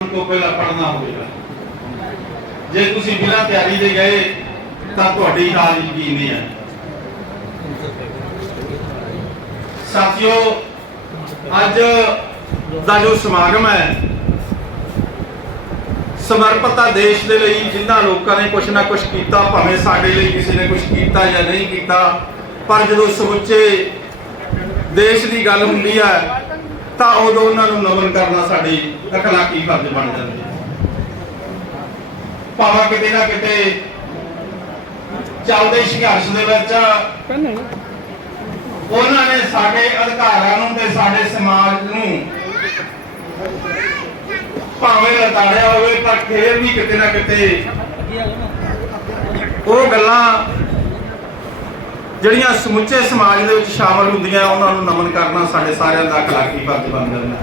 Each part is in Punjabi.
ਤੋਂ ਪਹਿਲਾਂ ਪੜਨਾ ਹੋਵੇਗਾ। ਜੇ ਤੁਸੀਂ ਬਿਨਾਂ ਤਿਆਰੀ ਦੇ ਗਏ, ਤਾਂ ਤੁਹਾਡੀ ਹਾਲ ਯਕੀਨ ਨਹੀਂ ਹੈ। ਸਾਥੀਓ, ਅੱਜ ਦਾ ਜੋ ਸਮਾਗਮ ਹੈ, ਸਮਰਪਿਤ ਦੇਸ਼ ਦੇ ਲਈ ਜਿਨ੍ਹਾਂ ਲੋਕਾਂ ਨੇ ਕੁਛ ਨਾ ਕੁਛ ਕੀਤਾ, ਭਾਵੇਂ ਸਾਡੇ ਲਈ ਕਿਸੇ ਨੇ ਕੁਛ ਕੀਤਾ ਜਾਂ ਨਹੀਂ ਕੀਤਾ, ਪਰ ਜਦੋਂ ਸਮੁੱਚੇ ਦੇਸ਼ ਦੀ ਗੱਲ ਹੁੰਦੀ ਹੈ ਤਾਂ ਉਦੋਂ ਉਹਨਾਂ ਨੂੰ ਨਮਨ ਕਰਨਾ ਸਾਡੀ ਅਖਲਾਕੀ ਫਰਜ਼ ਬਣ ਜਾਂਦੀ ਹੈ। ਭਾਵੇਂ ਕਿਤੇ ਨਾ ਕਿਤੇ ਚੱਲਦੇ ਸੰਘਰਸ਼ ਦੇ ਵਿੱਚ ਉਹਨਾਂ ਨੇ ਸਾਡੇ ਅਧਿਕਾਰਾਂ ਨੂੰ ਤੇ ਸਾਡੇ ਸਮਾਜ ਨੂੰ ਭਾਵੇਂ ਲਤਾੜਿਆ ਹੋਵੇ, ਪਰ ਫੇਰ ਵੀ ਕਿਤੇ ਨਾ ਕਿਤੇ ਉਹ ਗੱਲਾਂ ਜਿਹੜੀਆਂ ਸਮੁੱਚੇ ਸਮਾਜ ਦੇ ਵਿੱਚ ਸ਼ਾਮਲ ਹੁੰਦੀਆਂ, ਉਹਨਾਂ ਨੂੰ ਨਮਨ ਕਰਨਾ ਸਾਡੇ ਸਾਰਿਆਂ ਦਾ ਅਖਲਾਕੀ ਫਰਜ਼ ਬਣ ਹੈ।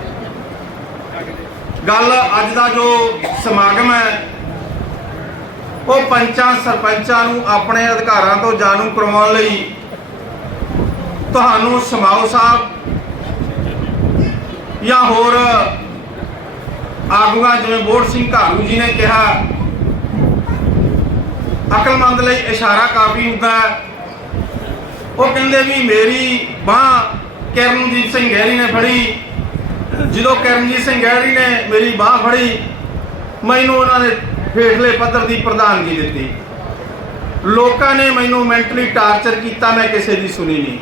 ਗੱਲ ਅੱਜ ਦਾ ਜੋ ਸਮਾਗਮ ਹੈ, ਉਹ ਪੰਚਾਂ ਸਰਪੰਚਾਂ ਨੂੰ ਆਪਣੇ ਅਧਿਕਾਰਾਂ ਤੋਂ ਜਾਣੂ ਕਰਵਾਉਣ ਲਈ ਤੁਹਾਨੂੰ ਸਮਾਉ ਸਾਹਿਬ ਜਾਂ ਹੋਰ ਆਗੂਆਂ, ਜਿਵੇਂ ਬੋੜ ਸਿੰਘ ਘਾਲੂ ਜੀ ਨੇ ਕਿਹਾ, ਅਕਲਮੰਦ ਲਈ ਇਸ਼ਾਰਾ ਕਾਫੀ ਹੁੰਦਾ ਹੈ। ਉਹ ਕਹਿੰਦੇ ਵੀ ਮੇਰੀ ਬਾਹ ਕਰਨਜੀਤ ਸਿੰਘ ਗਹਿਰੀ ਨੇ ਫੜੀ। ਜਦੋਂ ਕਰਨਜੀਤ ਸਿੰਘ ਗਹਿਰੀ ਨੇ ਮੇਰੀ ਬਾਹ ਫੜੀ, ਮੈਨੂੰ ਉਹਨਾਂ ਨੇ ਹੇਠਲੇ ਪੱਧਰ ਦੀ ਪ੍ਰਧਾਨਗੀ ਦਿੱਤੀ। ਲੋਕਾਂ ਨੇ ਮੈਨੂੰ ਮੈਂਟਲੀ ਟਾਰਚਰ ਕੀਤਾ, ਮੈਂ ਕਿਸੇ ਦੀ ਸੁਣੀ ਨਹੀਂ।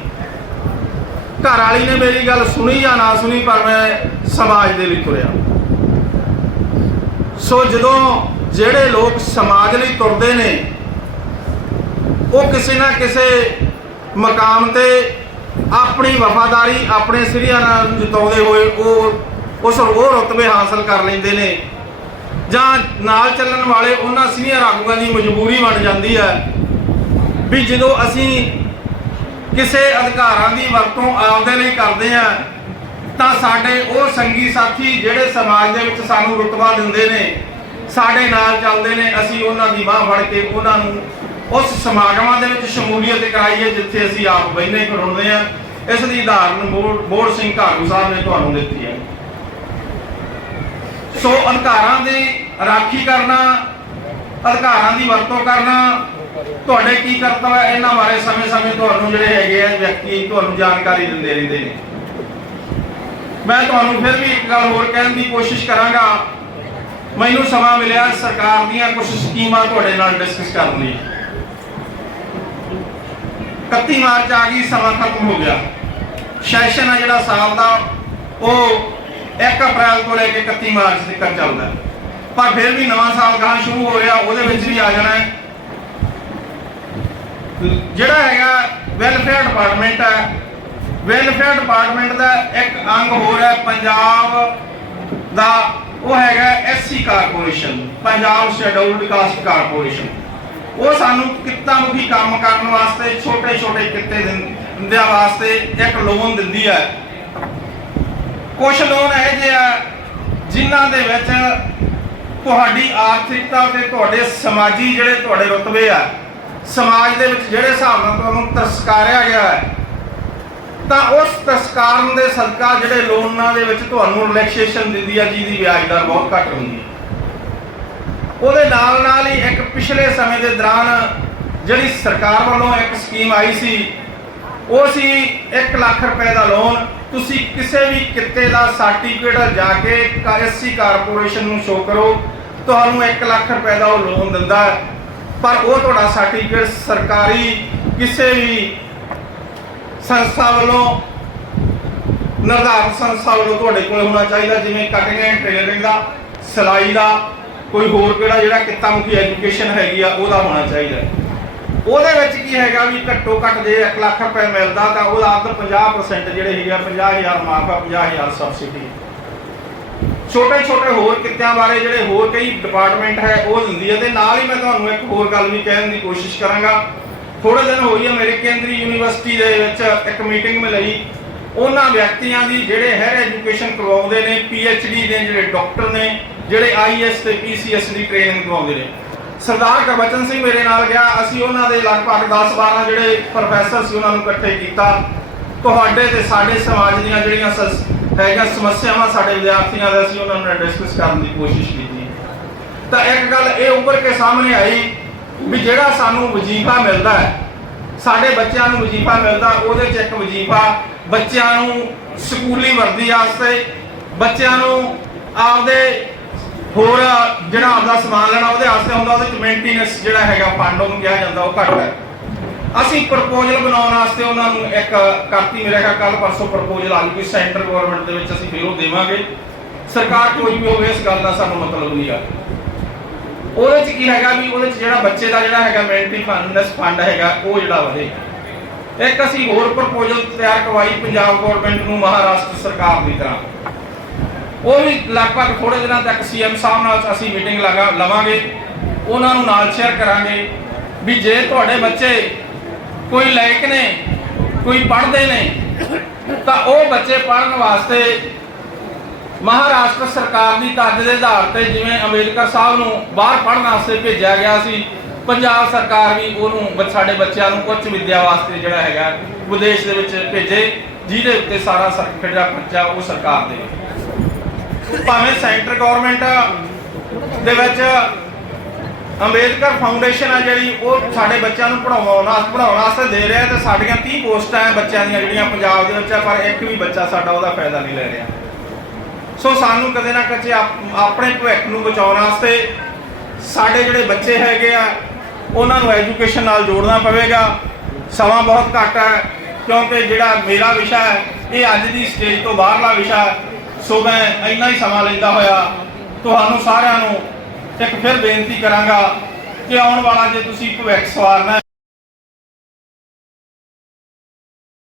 ਘਰ ਵਾਲੀ ਨੇ ਮੇਰੀ ਗੱਲ ਸੁਣੀ ਜਾਂ ਨਾ ਸੁਣੀ, ਪਰ ਮੈਂ ਸਮਾਜ ਦੇ ਲਈ ਤੁਰਿਆ। ਸੋ ਜਦੋਂ ਜਿਹੜੇ ਲੋਕ ਸਮਾਜ ਲਈ ਤੁਰਦੇ ਨੇ, ਉਹ ਕਿਸੇ ਨਾ ਕਿਸੇ ਮਕਾਮ ਤੇ ਆਪਣੀ ਵਫਾਦਾਰੀ ਆਪਣੇ ਸਿਰਿਆਂ ਨਾਲ ਜਿਤਾਉਂਦੇ ਹੋਏ ਉਹ ਉਸ ਉਹ ਰੁਤਬੇ ਹਾਸਲ ਕਰ ਲੈਂਦੇ ਨੇ। ਜਾਂ ਨਾਲ ਚੱਲਣ ਵਾਲੇ ਉਹਨਾਂ ਸੀਨੀਅਰ ਆਗੂਆਂ ਦੀ ਮਜਬੂਰੀ ਬਣ ਜਾਂਦੀ ਹੈ ਵੀ ਜਦੋਂ ਅਸੀਂ ਕਿਸੇ ਅਧਿਕਾਰਾਂ ਦੀ ਵਰਤੋਂ ਆਪਦੇ ਲਈ ਕਰਦੇ ਆ ਤਾਂ ਸਾਡੇ ਉਹ ਸੰਗੀ ਸਾਥੀ ਜਿਹੜੇ ਸਮਾਜ ਦੇ ਵਿੱਚ ਸਾਨੂੰ ਰੁਤਬਾ ਦਿੰਦੇ ਨੇ, ਸਾਡੇ ਨਾਲ ਚੱਲਦੇ ਨੇ, ਅਸੀਂ ਉਹਨਾਂ ਦੀ ਬਾਹ ਫੜ ਕੇ ਉਹਨਾਂ ਨੂੰ ਉਸ ਸਮਾਗਮਾਂ ਦੇ ਵਿੱਚ ਸ਼ਮੂਲੀਅਤ ਕਰਾਈਏ ਜਿੱਥੇ ਅਸੀਂ ਆਪ ਬੈਠੇ ਖੜੋਂਦੇ ਆ ਇਸ ਦੀ ਉਦਾਹਰਨ ਬੋੜ ਸਿੰਘ ਘਾਰੂ ਸਾਹਿਬ ਨੇ ਤੁਹਾਨੂੰ ਦਿੱਤੀ ਹੈ। ਸੋ ਅਧਿਕਾਰਾਂ ਦੀ ਰਾਖੀ ਕਰਨਾ, ਅਧਿਕਾਰਾਂ ਦੀ ਵਰਤੋਂ ਕਰਨਾ, ਤੁਹਾਡੇ ਕੀ ਕਰਤੱਵ ਹੈ? ਇਹਨਾਂ ਬਾਰੇ ਸਮੇਂ-ਸਮੇਂ ਤੁਹਾਨੂੰ ਜਿਹੜੇ ਹੈਗੇ ਆ, ਵਿਅਕਤੀ ਤੁਹਾਨੂੰ ਜਾਣਕਾਰੀ ਦਿੰਦੇ ਰਹਿੰਦੇ ਨੇ। ਮੈਂ ਤੁਹਾਨੂੰ ਫਿਰ ਵੀ ਇੱਕ ਗੱਲ ਹੋਰ ਕਹਿਣ ਦੀ ਕੋਸ਼ਿਸ਼ ਕਰਾਂਗਾ। ਮੈਨੂੰ ਸਮਾਂ ਮਿਲਿਆ, ਸਰਕਾਰ ਦੀਆਂ ਕੁਝ ਸਕੀਮਾਂ ਤੁਹਾਡੇ ਨਾਲ ਡਿਸਕਸ ਕਰਨ ਲਈ 31 ਮਾਰਚ ਆ ਗਈ, ਸਮਾਂ ਖਤਮ ਹੋ ਗਿਆ। ਸੈਸ਼ਨ ਆ ਜਿਹੜਾ ਸਾਲ ਦਾ, ਉਹ 1 ਅਪ੍ਰੈਲ ਤੋਂ ਲੈ ਕੇ 31 ਮਾਰਚ ਤੱਕ ਚੱਲਦਾ। ਪਰ ਫਿਰ ਵੀ ਨਵਾਂ ਸਾਲ ਗਾਂ ਸ਼ੁਰੂ ਹੋ ਰਿਹਾ, ਉਹਦੇ ਵਿੱਚ ਵੀ ਆ ਜਾਣਾ ਹੈ। ਜਿਹੜਾ ਹੈਗਾ ਵੈਲਫੇਅਰ ਡਿਪਾਰਟਮੈਂਟ ਹੈ, ਵੈਲਫੇਅਰ ਡਿਪਾਰਟਮੈਂਟ ਦਾ ਇੱਕ ਅੰਗ ਹੋਰ ਹੈ, ਪੰਜਾਬ ਦਾ, ਉਹ ਹੈਗਾ SC corporation, Punjab scheduled caste corporation. ਉਹ ਸਾਨੂੰ ਕਿੱਤਾ ਮੁਖੀ ਕੰਮ ਕਰਨ ਵਾਸਤੇ ਛੋਟੇ ਛੋਟੇ ਕਿੱਤੇ ਦਿੰਦਿਆਂ ਵਾਸਤੇ ਇੱਕ ਲੋਨ ਦਿੰਦੀ ਹੈ। ਕੁਝ ਲੋਨ ਇਹ ਜਿਹੇ ਆ, ਜਿਨ੍ਹਾਂ ਦੇ ਵਿੱਚ ਤੁਹਾਡੀ ਆਰਥਿਕਤਾ ਤੇ ਤੁਹਾਡੇ ਸਮਾਜੀ ਜਿਹੜੇ ਤੁਹਾਡੇ ਰੁਤਬੇ ਆ, ਸਮਾਜ ਦੇ ਵਿੱਚ ਜਿਹੜੇ ਹਿਸਾਬ ਨਾਲ ਤੁਹਾਨੂੰ ਤਸਕਾਰਿਆ ਗਿਆ ਹੈ, ਤਾਂ ਉਸ ਤਸਕਾਰਨ ਦੇ ਸਦਕਾ ਜਿਹੜੇ ਲੋਨਾਂ ਦੇ ਵਿੱਚ ਤੁਹਾਨੂੰ ਰਿਲੈਕਸੇਸ਼ਨ ਦਿੰਦੀ ਆ ਜਿਹਦੀ ਵਿਆਜ ਦਰ ਬਹੁਤ ਘੱਟ ਹੁੰਦੀ ਹੈ। ਉਹਦੇ ਨਾਲ ਨਾਲ ਹੀ ਇੱਕ ਪਿਛਲੇ ਸਮੇਂ ਦੇ ਦੌਰਾਨ ਜਿਹੜੀ ਸਰਕਾਰ ਵੱਲੋਂ ਇੱਕ ਸਕੀਮ ਆਈ ਸੀ, ਉਹ ਸੀ 1 ਲੱਖ ਰੁਪਏ ਦਾ ਲੋਨ ਤੁਸੀਂ ਕਿਸੇ ਵੀ ਕਿੱਤੇ ਦਾ ਸਰਟੀਫਿਕੇਟ ਜਾ ਕੇ ਐਸਸੀ ਕਾਰਪੋਰੇਸ਼ਨ ਨੂੰ ਸ਼ੋ ਕਰੋ, ਤੁਹਾਨੂੰ 1 ਲੱਖ ਰੁਪਏ ਦਾ ਉਹ ਲੋਨ ਦਿੰਦਾ ਪਰ ਉਹ ਤੁਹਾਡਾ ਸਰਟੀਫਿਕੇਟ ਸਰਕਾਰੀ ਕਿਸੇ ਵੀ ਸੰਸਥਾ ਵੱਲੋਂ, ਨਿਰਧਾਰਤ ਸੰਸਥਾ ਵੱਲੋਂ ਤੁਹਾਡੇ ਕੋਲ ਹੋਣਾ ਚਾਹੀਦਾ, ਜਿਵੇਂ ਕਟਿੰਗ ਐਂਡ ਟ੍ਰੇਨਿੰਗ ਦਾ, ਸਿਲਾਈ ਦਾ ਕੋਈ ਹੋਰ ਕਿਹੜਾ ਜਿਹੜਾ ਕਿੱਤਾ ਮੁਖੀ ਐਜੂਕੇਸ਼ਨ ਹੈਗੀ ਆ, ਉਹਦਾ ਹੋਣਾ ਚਾਹੀਦਾ ਉਹਦੇ ਵਿੱਚ ਕੀ ਹੈਗਾ ਵੀ ਘੱਟੋ ਘੱਟ ਜੇ 1 ਲੱਖ ਰੁਪਏ ਮਿਲਦਾ, ਤਾਂ ਉਹਦਾ ਅੱਧ 50% ਜਿਹੜੇ ਹੈਗੇ ਆ 50000 ਮਾਫ ਆ 50000 ਸਬਸਿਡੀ ਛੋਟੇ ਛੋਟੇ ਹੋਰ ਕਿੱਤਿਆਂ ਬਾਰੇ ਜਿਹੜੇ ਹੋਰ ਕਈ ਡਿਪਾਰਟਮੈਂਟ ਹੈ, ਉਹ ਦਿੰਦੀ ਹੈ ਤੇ ਨਾਲ ਹੀ ਮੈਂ ਤੁਹਾਨੂੰ ਇੱਕ ਹੋਰ ਗੱਲ ਵੀ ਕਹਿਣ ਦੀ ਕੋਸ਼ਿਸ਼ ਕਰਾਂਗਾ। ਥੋੜੇ ਦਿਨ ਹੋਈ ਹੈ ਮੇਰੇ ਕੇਂਦਰੀ ਯੂਨੀਵਰਸਿਟੀ ਦੇ ਵਿੱਚ ਇੱਕ ਮੀਟਿੰਗ ਮੈਂ ਲਈ ਉਹਨਾਂ ਵਿਅਕਤੀਆਂ ਦੀ ਜਿਹੜੇ ਹੈ ਐਜੂਕੇਸ਼ਨ ਕਰਵਾਉਂਦੇ ਨੇ ਡੀ ਦੇ ਜਿਹੜੇ ਡਾਕਟਰ ਨੇ ਜਿਹੜੇ ਆਈਐਸ ਤੇ ਪੀਸੀਐਸ ਦੀ ਟ੍ਰੇਨਿੰਗ ਕਰਵਾਉਂਦੇ ਨੇ। ਸਰਦਾਰ ਗੁਰਬਚਨ ਸਿੰਘ ਮੇਰੇ ਨਾਲ ਗਿਆ। ਅਸੀਂ ਉਹਨਾਂ ਦੇ ਲਗਭਗ 10-12 ਜਿਹੜੇ ਪ੍ਰੋਫੈਸਰ ਸੀ, ਉਹਨਾਂ ਨੂੰ ਇਕੱਠੇ ਕੀਤਾ। ਤੁਹਾਡੇ ਤੇ ਸਾਡੇ ਸਮਾਜ ਦੀਆਂ ਜਿਹੜੀਆਂ ਹੈਗਾ ਸਮੱਸਿਆਵਾਂ ਸਾਡੇ ਵਿਦਿਆਰਥੀਆਂ ਦਾ ਅਸੀਂ ਉਹਨਾਂ ਨਾਲ ਡਿਸਕਸ ਕਰਨ ਦੀ ਕੋਸ਼ਿਸ਼ ਕੀਤੀ। ਤਾਂ ਇੱਕ ਗੱਲ ਇਹ ਉੱਭਰ ਕੇ ਸਾਹਮਣੇ ਆਈ ਵੀ ਜਿਹੜਾ ਸਾਨੂੰ ਵਜ਼ੀਫਾ ਮਿਲਦਾ ਹੈ, ਸਾਡੇ ਬੱਚਿਆਂ ਨੂੰ ਵਜ਼ੀਫਾ ਮਿਲਦਾ, ਉਹਦੇ 'ਚ ਇੱਕ ਵਜ਼ੀਫਾ ਬੱਚਿਆਂ ਨੂੰ ਸਕੂਲੀ ਵਰਦੀ ਵਾਸਤੇ, ਬੱਚਿਆਂ ਨੂੰ ਆਪਦੇ ਹੋਰ ਜਿਹੜਾ ਆਪਦਾ ਸਮਾਨ ਲੈਣਾ ਉਹਦੇ ਵਾਸਤੇ ਹੁੰਦਾ, ਉਹਦੇ 'ਚ ਮੇਨਟੇਨੈਂਸ ਜਿਹੜਾ ਹੈਗਾ ਫੰਡ ਉਹਨੂੰ ਕਿਹਾ ਜਾਂਦਾ, ਉਹ ਘੱਟ ਹੈ। ਅਸੀਂ ਪ੍ਰਪੋਜ਼ਲ ਬਣਾਉਣ ਵਾਸਤੇ ਉਹਨਾਂ ਨੂੰ ਇੱਕ ਕਰਤੀ ਮੇਰੇ ਖਿਆਲ ਕੱਲ ਪਰਸੋਂ ਪ੍ਰਪੋਜ਼ਲ ਆ ਗਈ ਕੋਈ ਸੈਂਟਰ ਗਵਰਨਮੈਂਟ ਦੇ ਵਿੱਚ ਅਸੀਂ ਫਿਰ ਉਹ ਦੇਵਾਂਗੇ। ਸਰਕਾਰ ਕੋਈ ਵੀ ਹੋਵੇ ਇਸ ਗੱਲ ਦਾ ਸਾਨੂੰ ਮਤਲਬ ਨਹੀਂ ਆ। ਉਹਦੇ 'ਚ ਕੀ ਹੈਗਾ ਵੀ ਉਹਦੇ 'ਚ ਜਿਹੜਾ ਬੱਚੇ ਦਾ ਜਿਹੜਾ ਹੈਗਾ ਮੈਂਟਰੀ ਫੰਡਸ ਫੰਡ ਹੈਗਾ, ਉਹ ਜਿਹੜਾ ਵਧੇ। ਇੱਕ ਅਸੀਂ ਹੋਰ ਪ੍ਰਪੋਜ਼ਲ ਤਿਆਰ ਕਰਵਾਈ, ਪੰਜਾਬ ਗਵਰਨਮੈਂਟ ਨੂੰ ਮਹਾਰਾਸ਼ਟਰ ਸਰਕਾਰ ਦੀ ਤਰ੍ਹਾਂ। ਉਹ ਵੀ ਲਗਭਗ ਥੋੜੇ ਦਿਨਾਂ ਤੱਕ ਸੀਐਮ ਸਾਹਿਬ ਨਾਲ ਅਸੀਂ ਮੀਟਿੰਗ ਲਗਾ ਲਵਾਂਗੇ। ਉਹਨਾਂ ਨੂੰ ਨਾਲ ਸ਼ੇਅਰ ਕਰਾਂਗੇ ਵੀ ਜੇ ਤੁਹਾਡੇ ਬੱਚੇ ਕੋਈ ਲਾਇਕ ਨੇ, ਕੋਈ ਪੜ੍ਹਦੇ ਨੇ, ਤਾਂ ਉਹ ਬੱਚੇ ਪੜ੍ਹਨ ਵਾਸਤੇ ਮਹਾਰਾਸ਼ਟਰ ਸਰਕਾਰ ਦੀ ਤਰਜ਼ ਦੇ ਆਧਾਰ ਤੇ ਜਿਵੇਂ ਅੰਬੇਦਕਰ ਸਾਹਿਬ ਨੂੰ ਬਾਹਰ ਪੜ੍ਹਨ ਵਾਸਤੇ ਭੇਜਿਆ ਗਿਆ ਸੀ, ਪੰਜਾਬ ਸਰਕਾਰ ਵੀ ਉਹਨੂੰ ਸਾਡੇ ਬੱਚਿਆਂ ਨੂੰ ਉੱਚ ਵਿੱਦਿਆ ਵਾਸਤੇ ਜਿਹੜਾ ਹੈਗਾ, ਵਿਦੇਸ਼ ਦੇ ਵਿੱਚ ਭੇਜੇ, ਜਿਹਦੇ ਉੱਤੇ ਸਾਰਾ ਸਰਕਟ ਦਾ ਖਰਚਾ ਉਹ ਸਰਕਾਰ ਦੇ। ਭਾਵੇਂ ਸੈਂਟਰ ਗਵਰਨਮੈਂਟ ਦੇ ਵਿੱਚ ਅੰਬੇਦਕਰ ਫਾਊਂਡੇਸ਼ਨ ਆ ਜਿਹੜੀ, ਉਹ ਸਾਡੇ ਬੱਚਿਆਂ ਨੂੰ ਪੜਾਉਣ ਵਾਸਤੇ ਪੜਾਉਣ ਵਾਸਤੇ ਦੇ ਰਿਹਾ ਤੇ ਸਾਡੀਆਂ 30 ਪੋਸਟਾਂ ਹੈ ਬੱਚਿਆਂ ਦੀਆਂ ਜਿਹੜੀਆਂ ਪੰਜਾਬ ਦੇ ਵਿੱਚ ਆ, ਪਰ ਇੱਕ ਵੀ ਬੱਚਾ ਸਾਡਾ ਉਹਦਾ ਫਾਇਦਾ ਨਹੀਂ ਲੈ ਰਿਹਾ ਸੋ ਸਾਨੂੰ ਕਦੇ ਨਾ ਕਦੇ ਆਪ- ਆਪਣੇ ਭਵਿੱਖ ਨੂੰ ਬਚਾਉਣ ਵਾਸਤੇ ਸਾਡੇ ਜਿਹੜੇ ਬੱਚੇ ਹੈਗੇ ਆ, ਉਹਨਾਂ ਨੂੰ ਐਜੂਕੇਸ਼ਨ ਨਾਲ ਜੋੜਨਾ ਪਵੇਗਾ ਸਮਾਂ ਬਹੁਤ ਘੱਟ ਹੈ, ਕਿਉਂਕਿ ਜਿਹੜਾ ਮੇਰਾ ਵਿਸ਼ਾ ਹੈ, ਇਹ ਅੱਜ ਦੀ ਸਟੇਜ ਤੋਂ ਬਾਹਰਲਾ ਵਿਸ਼ਾ ਹੈ। ਸੋ ਮੈਂ ਇੰਨਾ ਹੀ ਸਮਾਂ ਲੈਂਦਾ ਹੋਇਆ ਤੁਹਾਨੂੰ ਸਾਰਿਆਂ ਨੂੰ ਇੱਕ ਫਿਰ ਬੇਨਤੀ ਕਰਾਂਗਾ ਕਿ ਆਉਣ ਵਾਲਾ ਜੇ ਤੁਸੀਂ ਭਵਿੱਖ ਸਵਾਰਨਾ ਹੈ,